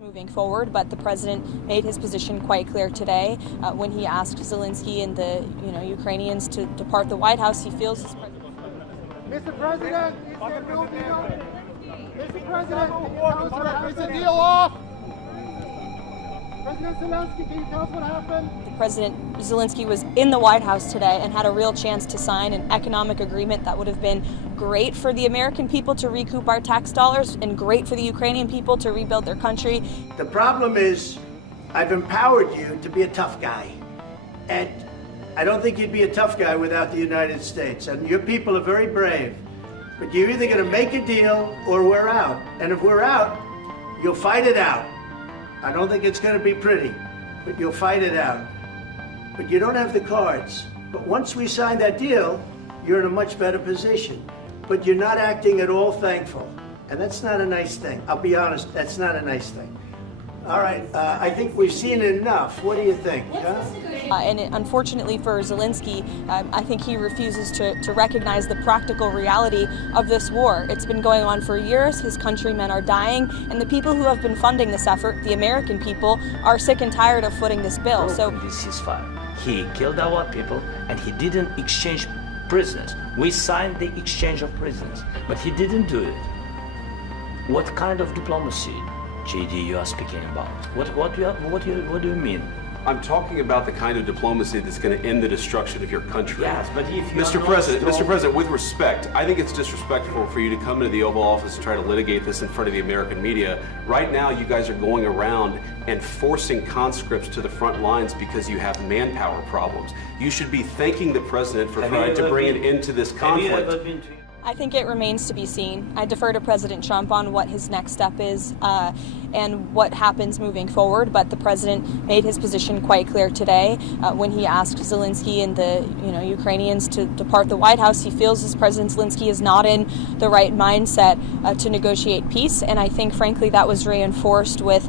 Moving forward, but the president made his position quite clear today when he asked Zelensky and the Ukrainians to depart the White House. He feels his Mr. President, is there no deal? Mr. President, can you tell us what happened? Is the deal off? President Zelensky, can you tell us what happened? President Zelensky was in the White House today and had a real chance to sign an economic agreement that would have been great for the American people to recoup our tax dollars and great for the Ukrainian people to rebuild their country. The problem is I've empowered you to be a tough guy. And I don't think you'd be a tough guy without the United States. And your people are very brave. But you're either going to make a deal or we're out. And if we're out, you'll fight it out. I don't think it's going to be pretty, but you'll fight it out. But you don't have the cards. But once we sign that deal, you're in a much better position. But you're not acting at all thankful. And that's not a nice thing. I'll be honest, that's not a nice thing. All right, I think we've seen enough. What do you think? And unfortunately for Zelensky, I think he refuses to recognize the practical reality of this war. It's been going on for years, his countrymen are dying, and the people who have been funding this effort, the American people, are sick and tired of footing this bill. So this ceasefire. He killed our people and he didn't exchange prisoners. We signed the exchange of prisoners, but he didn't do it. What kind of diplomacy, JD, you are speaking about? What do you mean? I'm talking about the kind of diplomacy that's going to end the destruction of your country. Yes, but if you Mr. President, with respect, I think it's disrespectful for you to come into the Oval Office and try to litigate this in front of the American media. Right now, you guys are going around and forcing conscripts to the front lines because you have manpower problems. You should be thanking the president for trying to bring an end to this conflict. I think it remains to be seen. I defer to President Trump on what his next step is and what happens moving forward, but the president made his position quite clear today when he asked Zelensky and the Ukrainians to depart the White House. He feels as President Zelensky is not in the right mindset to negotiate peace, and I think, frankly, that was reinforced with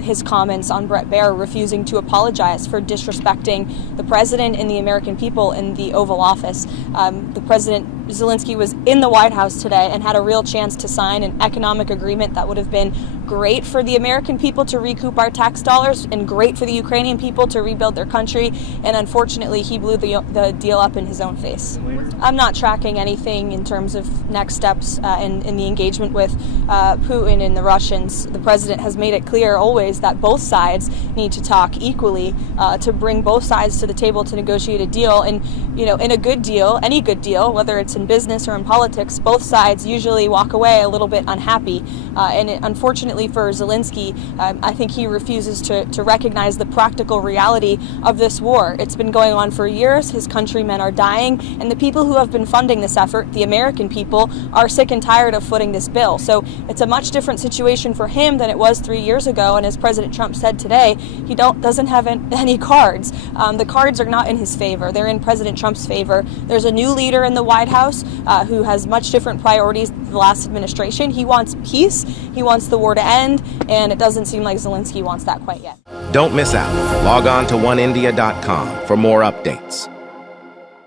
his comments on Bret Baier refusing to apologize for disrespecting the president and the American people in the Oval Office. The president Zelensky was in the White House today and had a real chance to sign an economic agreement that would have been great for the American people to recoup our tax dollars and great for the Ukrainian people to rebuild their country. And unfortunately, he blew the deal up in his own face. I'm not tracking anything in terms of next steps in the engagement with Putin and the Russians. The president has made it clear always that both sides need to talk equally to bring both sides to the table to negotiate a deal. And in a good deal, any good deal, whether it's in business or in politics, both sides usually walk away a little bit unhappy. Unfortunately for Zelensky, I think he refuses to recognize the practical reality of this war. It's been going on for years, his countrymen are dying, and the people who have been funding this effort, the American people, are sick and tired of footing this bill. So it's a much different situation for him than it was 3 years ago, and as President Trump said today, he doesn't have any cards. The cards are not in his favor. They're in President Trump's favor. There's a new leader in the White House who has much different priorities than the last administration. He wants peace, he wants the war to end, and it doesn't seem like Zelensky wants that quite yet. Don't miss out. Log on to oneindia.com for more updates.